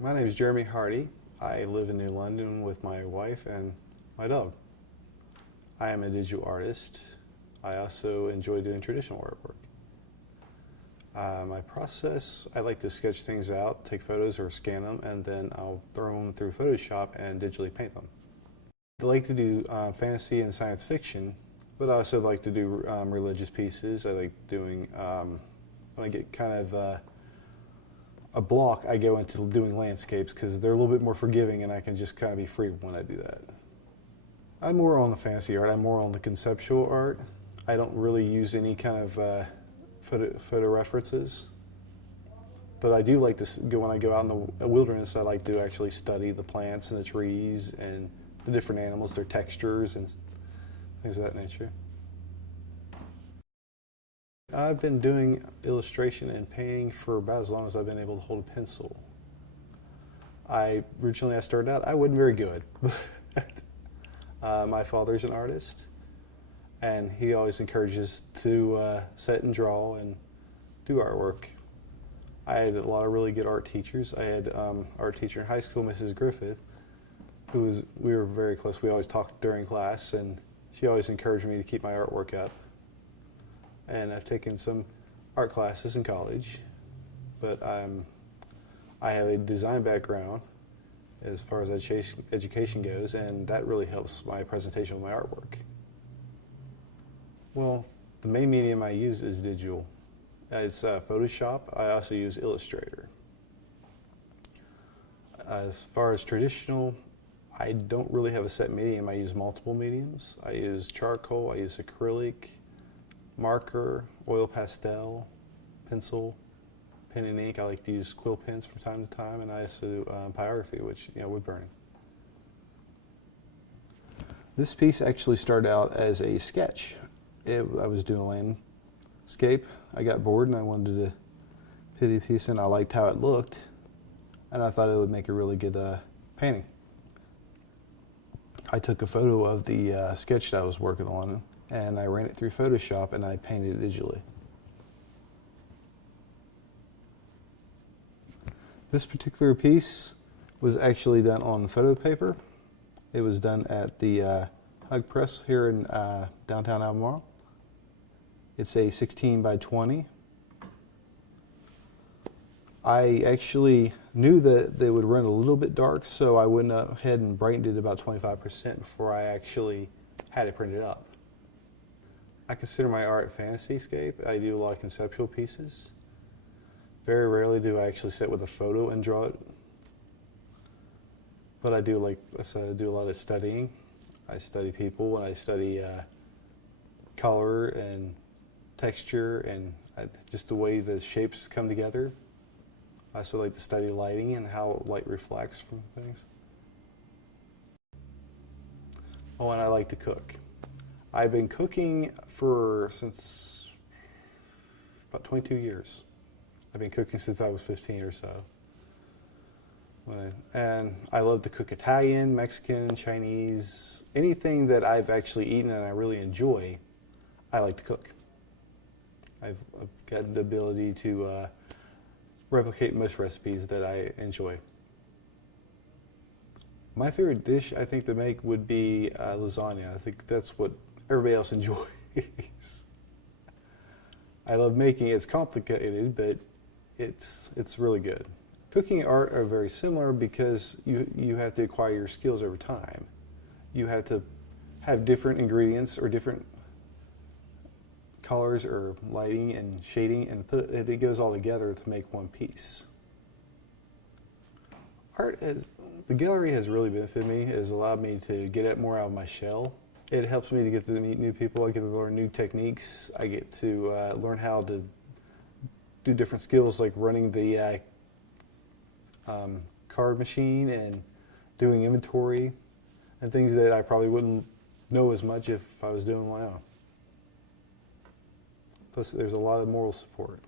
My name is Jeremy Hardy. I live in New London with my wife and my dog. I am a digital artist. I also enjoy doing traditional artwork. My process, I like to sketch things out, take photos or scan them, and then I'll throw them through Photoshop and digitally paint them. I like to do fantasy and science fiction, but I also like to do religious pieces. I like doing, when I get kind of a block, I go into doing landscapes because they're a little bit more forgiving and I can just kind of be free when I do that. I'm more on the fantasy art. I'm more on the conceptual art. I don't really use any kind of photo references. But I do like to go, when I go out in the wilderness, I like to actually study the plants and the trees and the different animals, their textures and things of that nature. I've been doing illustration and painting for about as long as I've been able to hold a pencil. Originally I started out, I wasn't very good. My father's an artist, and he always encourages to set and draw and do artwork. I had a lot of really good art teachers. I had art teacher in high school, Mrs. Griffith, we were very close. We always talked during class, and she always encouraged me to keep my artwork up. And I've taken some art classes in college, but I have a design background as far as education goes, and that really helps my presentation of my artwork. Well, the main medium I use is digital. It's Photoshop. I also use Illustrator. As far as traditional, I don't really have a set medium. I use multiple mediums. I use charcoal, I use acrylic, marker, oil pastel, pencil, pen and ink. I like to use quill pens from time to time, and I also do pyrography, which, wood burning. This piece actually started out as a sketch. I was doing a landscape. I got bored and I wanted to put a piece in. I liked how it looked, and I thought it would make a really good painting. I took a photo of the sketch that I was working on, and I ran it through Photoshop and I painted it digitally. This particular piece was actually done on photo paper. It was done at the Hug Press here in downtown Albemarle. It's a 16 by 20. I actually knew that they would run a little bit dark, so I went ahead and brightened it about 25% before I actually had it printed up. I consider my art fantasy-scape. I do a lot of conceptual pieces. Very rarely do I actually sit with a photo and draw it. But I do, like I said, I do a lot of studying. I study people, and I study color and texture and just the way the shapes come together. I also like to study lighting and how light reflects from things. Oh, and I like to cook. I've been cooking since about 22 years. I've been cooking since I was 15 or so. And I love to cook Italian, Mexican, Chinese, anything that I've actually eaten and I really enjoy, I like to cook. I've got the ability to replicate most recipes that I enjoy. My favorite dish, I think, to make would be lasagna. I think that's what everybody else enjoys. I love making it. It's complicated, but it's really good. Cooking and art are very similar because you have to acquire your skills over time. You have to have different ingredients or different colors or lighting and shading, and it goes all together to make one piece. The gallery has really benefited me. It has allowed me to get more out of my shell. It helps me to get to meet new people. I get to learn new techniques. I get to learn how to do different skills like running the card machine and doing inventory and things that I probably wouldn't know as much if I was doing my own. Plus, there's a lot of moral support.